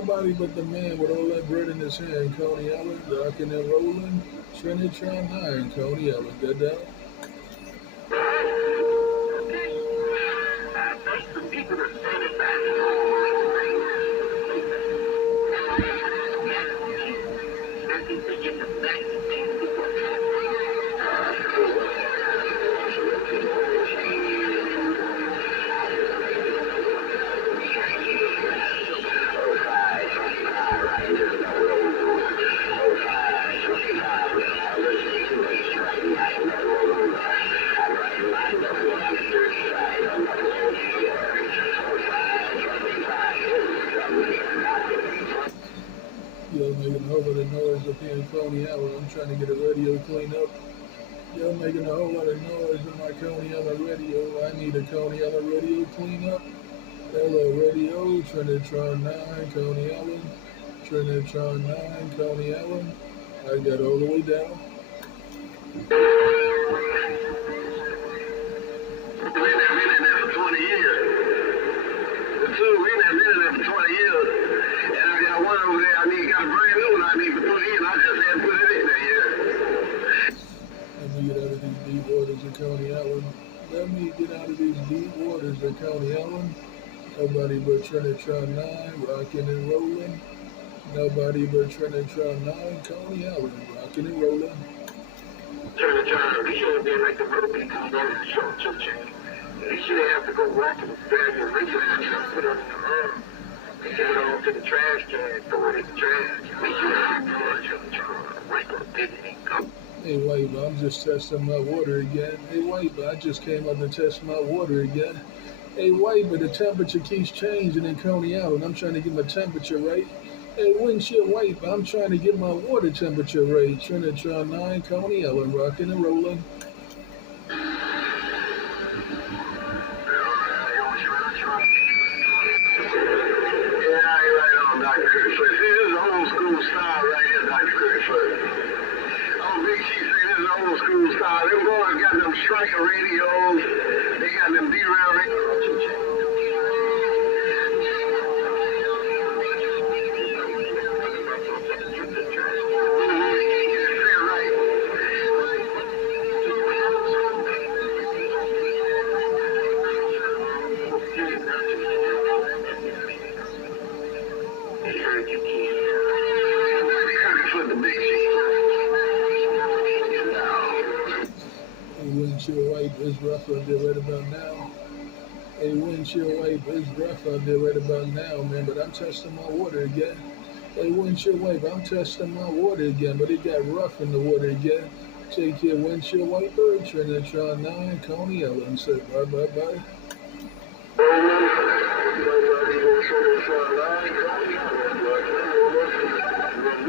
Nobody but the man with all that bread in his hand, Coney Allen, rocking and rolling. Trinitron9, Coney Allen, good day. Yo, making a whole lot of noise up here in Coney Island. I'm trying to get a radio cleaned up. Yo, making a whole lot of noise in my Coney Island radio. I need a Coney Island radio clean up. Hello, radio, Trinitron9, Coney Island. Trinitron9, Coney Island. I got all the way down. Let me get out of these deep waters of Coney Island. Let me get out of these deep waters of Coney Island. Nobody but Trinitron9, rocking and rolling. Nobody but Trinitron9, Coney Island, rocking and rolling. Trinitron, we should have been like the movie come down and show church. We should have to go walking the bag and reach out and put it on the send it on to the trash can, throw it in the trash. We should have done Trinitron, right on the Hey, White, I'm just testing my water again. Hey, White, I just came up to test my water again. Hey, White, the temperature keeps changing in Coney Island. I'm trying to get my temperature right. Hey, Windshield, White, I'm trying to get my water temperature right. Trinitron9, Coney Island, rocking and rolling. Them boys got them striker radios. They got them D-Rail radios. Windshield wipe is rough out there right about now. Hey, windshield wipe is rough out there right about now, man. But I'm testing my water again. Hey, windshield wipe, I'm testing my water again, but it got rough in the water again. Take care, windshield wiper, Trinitron9, Coney Island. Say bye, bye, bye.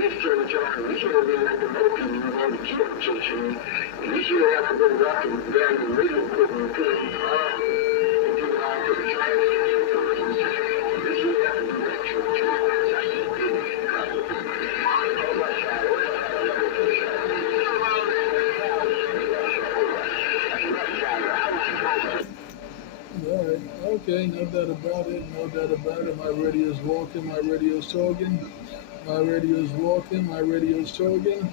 We should have been like the movie, you know, the kid church. We should have to go back and down the radio equipment and put it in the car and get it out to the trash. We should have to do that church. All right, okay, no doubt about it, no doubt about it. My radio's walking, my radio's talking. My radio's walking, my radio's talking.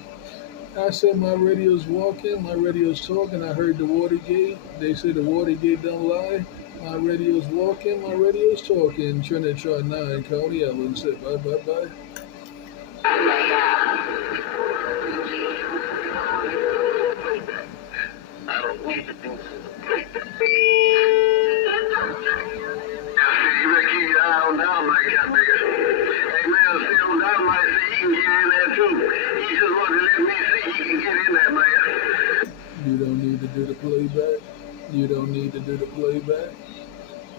I said my radio's walking, my radio's talking. I heard the Watergate. They say the Watergate don't lie. My radio's walking, my radio's talking. Trinitron9, Coney Island. Say bye, bye, bye. I don't need to do this. You better keep your eye on down like that, nigga. Hey, man, stay on down like that. He can get in there, too. He just wanted to let me see he can get in there, man. You don't need to do the playback. You don't need to do the playback.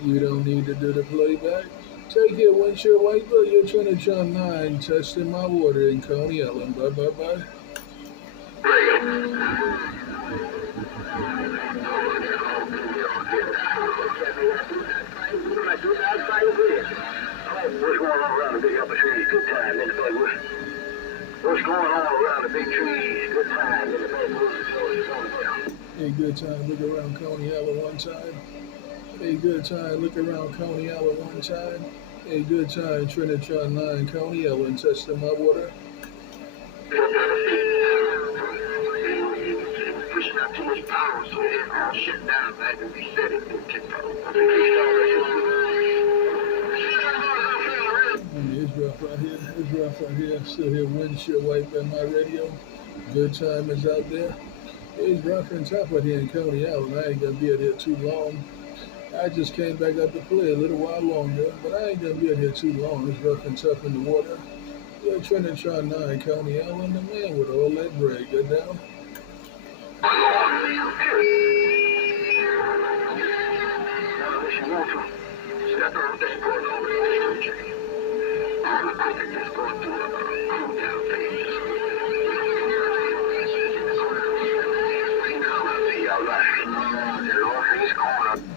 You don't need to do the playback. Take it, windshield wiper. You're Trinitron9, testing my water in Coney Island. Bye, bye, bye. What's going on around the big upper trees? Good time in the backwoods. What's going on around the big trees? Good time in the backwoods. Hey, good time, look around Coney Island one time. Hey, good time, look around Coney Island one time. A good time, Trinitron9, County Ellen, testing my water. Pushing out too much power, so it all shut down. I had to reset it and kick out. It's rough out here. It's rough out here. Still hear windshield wipe in my radio. Good time is out there. It's rough and tough out here in County Island. I ain't gonna be out here too long. I just came back up to play a little while longer, but I ain't gonna be out here too long. It's rough and tough in the water. Yeah, Trinitron9, County Island, the man with all that bread. Get down.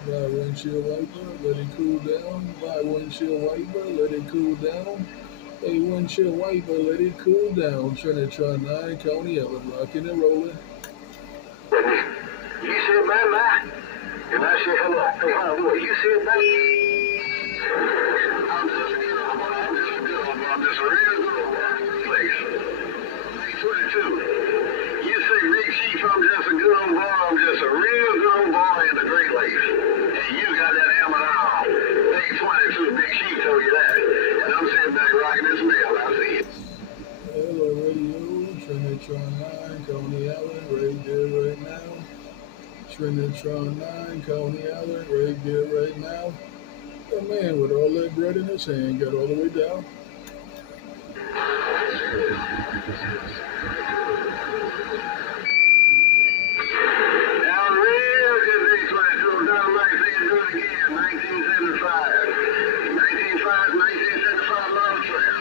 By windshield wiper, let it cool down. By windshield wiper, let it cool down. A windshield wiper, let it cool down. Trinitron9, County Ellen, rocking and rolling. You said bye-bye, and I said hello. Hey, hold on, you said bye. I'm just a real good place. 22. You say Big Chief, I'm just a good old boy. I'm just a real good old boy in the Great Lakes. And you got that hammer on. Big 22, Big Chief told you that. And I'm sitting back rocking this mail. I see it. Hello, radio, Trinitron9, Coney Island, right there, right now. Trinitron9, Coney Island, right there, right now. The man with all that bread in his hand got all the way down. Now, real good Big 22. Down like they can do it again. 1975. 1975 love trap.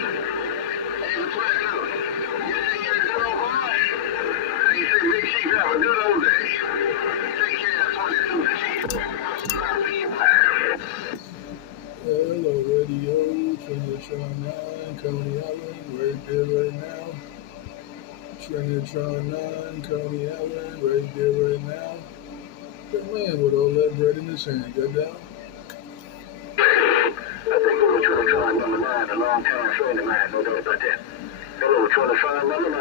Hey, 22. You say you're a good old boy? You say Big Chief have a good old day. Take care of 22, the Chief. I'll be back. Hello, radio, Trinitron9, Coney Island, right there, right now. Trinitron9, Coney Island, right there, right now. The man with all that bread in his hand got down. I think we were trying to try number 9, a long-time friend of mine, no doubt about that. Hello, trying to find number 9.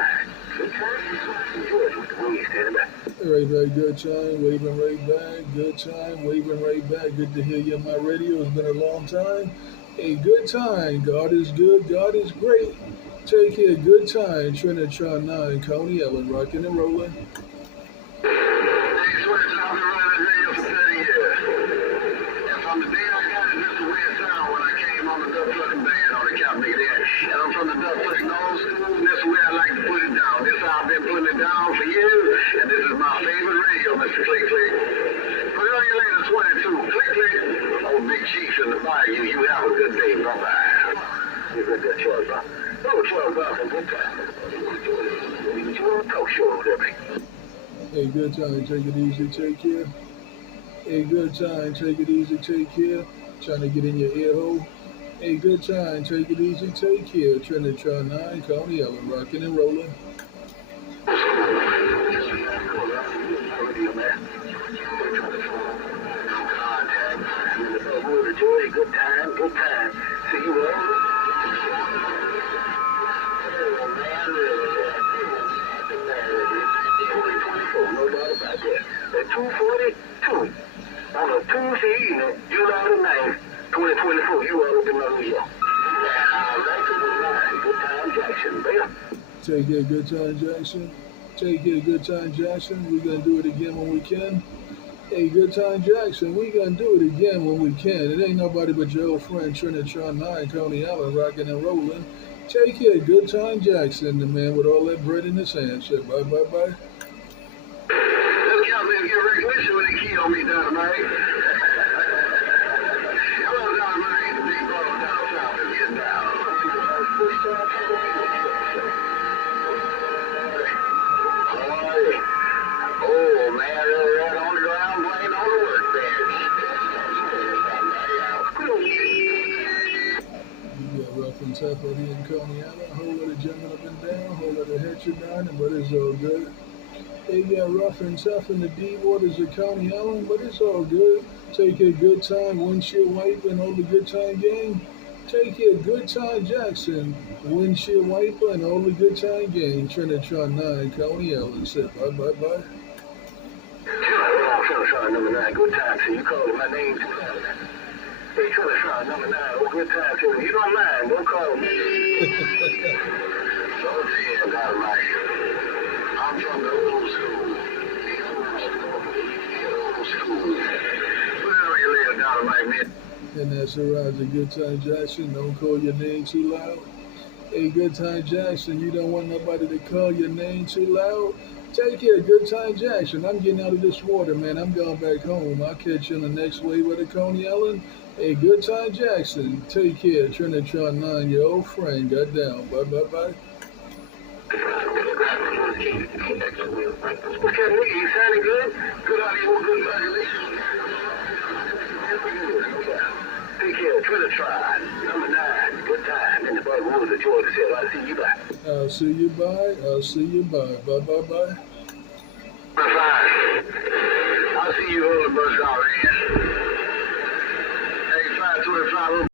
Good time. George with the wings standing back. Right back, good time, waving right back, good time, waving right back. Good to hear you on my radio. It's been a long time. A good time. God is good, God is great. Take care, good time. Trinitron9, Coney Ellen, rocking and rolling. Hey, Switch, I've been running this radio for 30 years. And from the day I got it, this is the way it sounded when I came on the duck trucking band on the Captain there. And I'm from the duck trucking old school, and this is where I like to put it down. This is how I've been putting it down for years, and this is my favorite radio, Mr. Click Click. Put it on your later 22. Click Click. Old Big Chief in the bayou. You have a good day. Bye-bye. You got that choice, huh? No choice, huh? Good time. You want to talk show with me? A good time, take it easy, take care. A good time, take it easy, take care. Trying to get in your ear hole. A good time, take it easy, take care. Trinitron9, Coney Ellen, rocking and rolling. Good time, good time. See you all. No doubt about that. At 2:42 on a Tuesday evening, July the 9th, 2024, you all up in New York. Now, that's a good line. Good time, Jackson, baby. Take it, good time, Jackson. Take it, good time, Jackson. We're going to do it again when we can. Hey, good time, Jackson. We're going to do it again when we can. It ain't nobody but your old friend, Trinitron9, Coney Island, rocking and rolling. Take it, good time, Jackson, the man with all that bread in his hand. Said bye, bye, bye. This cowman get recognition when he key on me, Dynamite. Hello, Dynamite. The big ball down south is getting down. How are you? Oh, man, they're right on the ground playing on the workbench. You got rough and tough out here in Coney Island. A whole lot of jumping up and down, a whole lot of heterodyning, but it's all good. They got rough and tough in the deep waters of Coney Island, but it's all good. Take a good time, windshield wipe, and all the good time game. Take care, Good Time Jackson, Windshield Wiper, and all the Good Time Gang. Trinitron9, Coney Ellen said bye bye bye. Trinitron number 9, good time to you. Calling my name too loud. Hey, Trinitron number 9, oh, good time to you. You don't mind, don't call me. Don't say it, Dynamite. I'm from the old school. The old school. The old school. Well, you little Dynamite, man. And that's around the Good Time Jackson. Don't call your name too loud. Hey, Good Time Jackson, you don't want nobody to call your name too loud? Take care, Good Time Jackson. I'm getting out of this water, man. I'm going back home. I'll catch you on the next wave of the Coney Ellen. Hey, Good Time Jackson. Take care, Trinitron9, your old friend. Got down. Bye, bye, bye. Okay, nigga, you sounding good? Good audio, good modulation. Take care, Trinitron, number 9, good time. And the boy Woods of Georgia said, I'll see you back. I'll see you bye. I'll see you bye. Bye, bye, bye. Fine. I'll see you on the bus out here. Hey, 525.